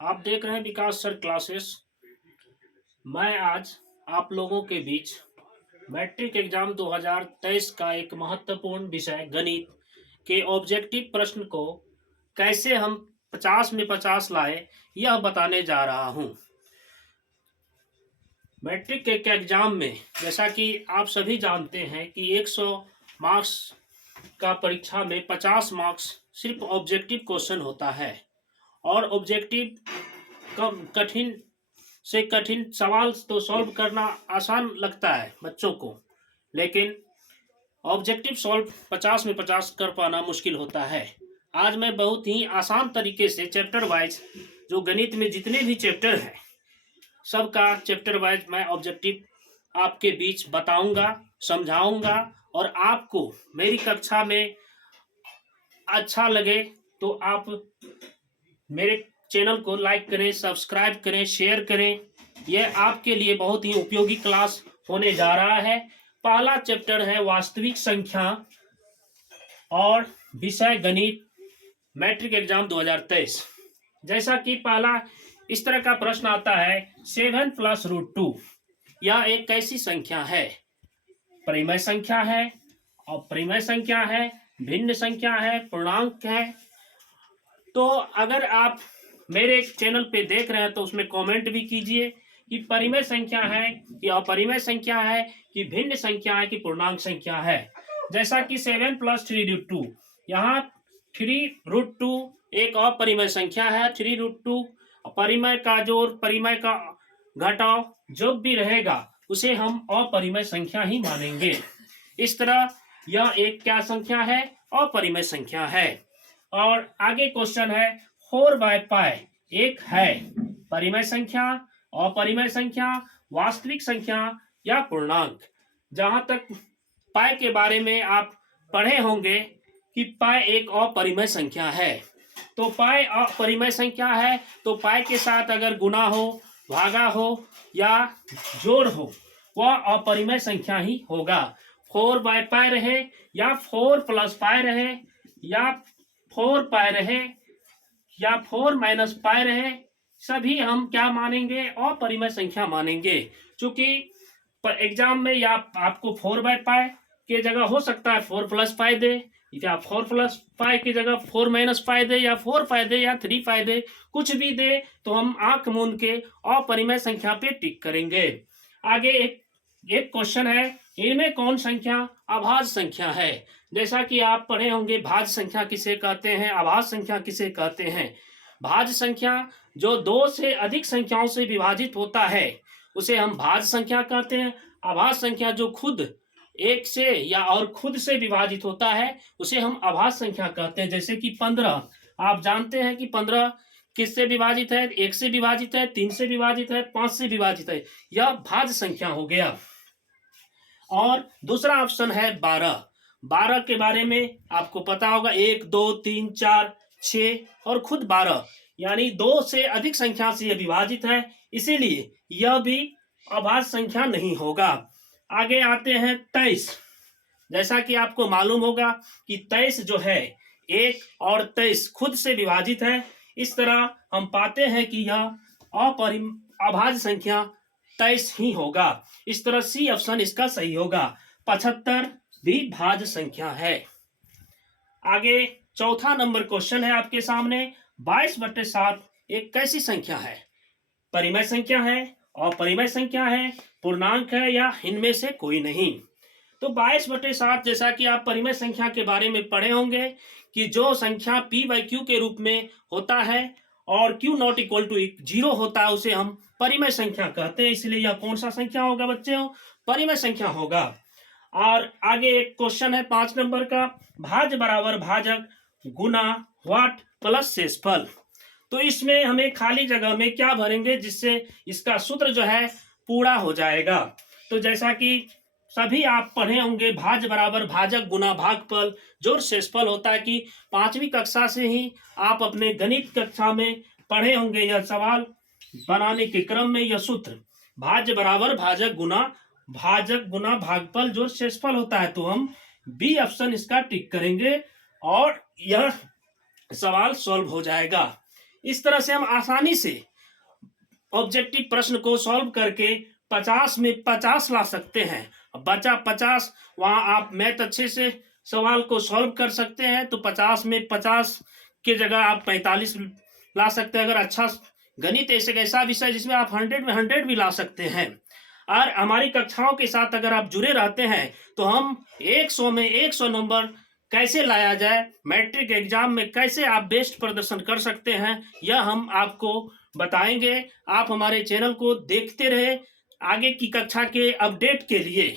आप देख रहे हैं विकास सर क्लासेस। मैं आज आप लोगों के बीच मैट्रिक एग्जाम 2023 का एक महत्वपूर्ण विषय गणित के ऑब्जेक्टिव प्रश्न को कैसे हम 50 में 50 लाए, यह बताने जा रहा हूं। मैट्रिक के एग्जाम में जैसा कि आप सभी जानते हैं कि 100 मार्क्स का परीक्षा में 50 मार्क्स सिर्फ ऑब्जेक्टिव क्वेश्चन होता है और ऑब्जेक्टिव कठिन से कठिन सवाल तो सॉल्व करना आसान लगता है बच्चों को, लेकिन ऑब्जेक्टिव सॉल्व 50 में 50 कर पाना मुश्किल होता है। आज मैं बहुत ही आसान तरीके से चैप्टर वाइज, जो गणित में जितने भी चैप्टर हैं सबका चैप्टर वाइज मैं ऑब्जेक्टिव आपके बीच बताऊंगा, समझाऊंगा। और आपको मेरी कक्षा में अच्छा लगे तो आप मेरे चैनल को लाइक करें, सब्सक्राइब करें, शेयर करें। यह आपके लिए बहुत ही उपयोगी क्लास होने जा रहा है। पहला चैप्टर है वास्तविक संख्या और विषय गणित, मैट्रिक एग्जाम 2023। जैसा कि पहला इस तरह का प्रश्न आता है, 7 + √2 यह एक कैसी संख्या है? परिमेय संख्या है, अपरिमेय संख्या है, भिन्न संख्या है, पूर्णांक है। तो अगर आप मेरे चैनल पे देख रहे हैं तो उसमें कमेंट भी कीजिए कि परिमेय संख्या है कि अपरिमेय संख्या है, कि भिन्न संख्या है, कि पूर्णांक संख्या है। जैसा कि 7 + 3√2, यहाँ 3√2 एक अपरिमेय संख्या है। 3√2 परिमेय का जोड़, परिमेय का घटाव जो भी रहेगा उसे हम अपरिमेय संख्या ही मानेंगे। इस तरह यह एक क्या संख्या है? अपरिमेय संख्या है। और आगे क्वेश्चन है 4/π एक है परिमेय संख्या, अपरिमेय संख्या, वास्तविक संख्या या पूर्णांक। जहां तक पाई के बारे में आप पढ़े होंगे कि पाई एक अपरिमेय संख्या है। तो पाई अपरिमेय संख्या है तो पाई के साथ अगर गुना हो, भागा हो या जोड़ हो, वह अपरिमेय संख्या ही होगा। 4/π रहे या 4 + π रहे या 4π रहे या 4 - π रहे, सभी हम क्या मानेंगे? अपरिमेय संख्या मानेंगे। चूंकि एग्जाम में या आपको 4/π के जगह हो सकता है 4 + π दे, या 4 + π की जगह 4 - π दे, या 4π दे, या 3π दे, कुछ भी दे तो हम आंख मूंद के अपरिमेय संख्या पे टिक करेंगे। आगे एक क्वेश्चन है, इनमें कौन संख्या अभाज्य संख्या है? जैसा कि आप पढ़े होंगे भाज्य संख्या किसे कहते हैं, अभाज्य संख्या किसे कहते हैं। भाज्य संख्या जो 2 से अधिक संख्याओं से विभाजित होता है उसे हम भाज्य संख्या कहते हैं। अभाज्य संख्या जो खुद एक से या और खुद से विभाजित होता है उसे हम अभाज्य संख्या कहते हैं। जैसे कि 15, आप जानते हैं कि 15 किससे विभाजित है? 1 से विभाजित है, 3 से विभाजित है, 5 से विभाजित है। यह भाज्य संख्या हो गया। और दूसरा ऑप्शन है 12। 12 के बारे में आपको पता होगा, 1, 2, 3, 4, 6 और खुद 12, यानी 2 से अधिक संख्या से यह विभाजित है, इसीलिए यह भी अभाज्य संख्या नहीं होगा। आगे आते हैं 23। जैसा कि आपको मालूम होगा कि 23 जो है 1 और 23 खुद से विभाजित है। इस तरह हम पाते हैं कि यह अभाज्य संख्या 23 ही होगा। इस तरह सी ऑप्शन इसका सही होगा। 75 भी भाज्य संख्या है। आगे चौथा नंबर क्वेश्चन है आपके सामने, 22/7 एक कैसी संख्या है? परिमेय संख्या है, अपरिमेय संख्या है, पूर्णांक है या इनमें से कोई नहीं? तो 22/7 जैसा कि आप परिमेय संख्या के बारे में पढ़े होंगे कि जो संख्या p/q के रूप में होता है और q ≠ 0 होता है उसे हम परिमेय संख्या कहते हैं। इसलिए यह कौन सा संख्या होगा बच्चों? परिमेय संख्या होगा। और आगे एक क्वेश्चन है 5 नंबर का, भाज्य बराबर भाजक गुना व्हाट प्लस शेषफल। तो इसमें हमें खाली जगह में क्या भरेंगे जिससे इसका सूत्र जो है पूरा हो जाएगा। तो जैसा कि सभी आप पढ़े होंगे, भाज्य बराबर भाजक गुना भागफल जोड़ शेषफल होता है कि 5वीं कक्षा से ही आप अपने गणित कक्षा में पढ़े होंगे। यह सवाल बनाने के क्रम में यह सूत्र भाज्य बराबर भाजक गुना भागफल जोड़ शेषफल होता है। तो हम बी ऑप्शन इसका टिक करेंगे और यह सवाल सॉल्व हो जाएगा। इस तरह से हम आसानी से ऑब्जेक्टिव प्रश्न को सॉल्व करके 50 में 50 ला सकते हैं। बचा 50, वहां आप मैथ अच्छे से सवाल को सॉल्व कर सकते हैं, तो 50 में 50 की जगह आप 45 ला सकते हैं। अगर अच्छा गणित ऐसा विषय जिसमें आप 100 में 100 भी ला सकते हैं। और हमारी कक्षाओं के साथ अगर आप जुड़े रहते हैं तो हम 100 में 100 नंबर कैसे लाया जाए, मैट्रिक एग्जाम में कैसे आप बेस्ट प्रदर्शन कर सकते हैं, यह हम आपको बताएंगे। आप हमारे चैनल को देखते रहे। आगे की कक्षा के अपडेट के लिए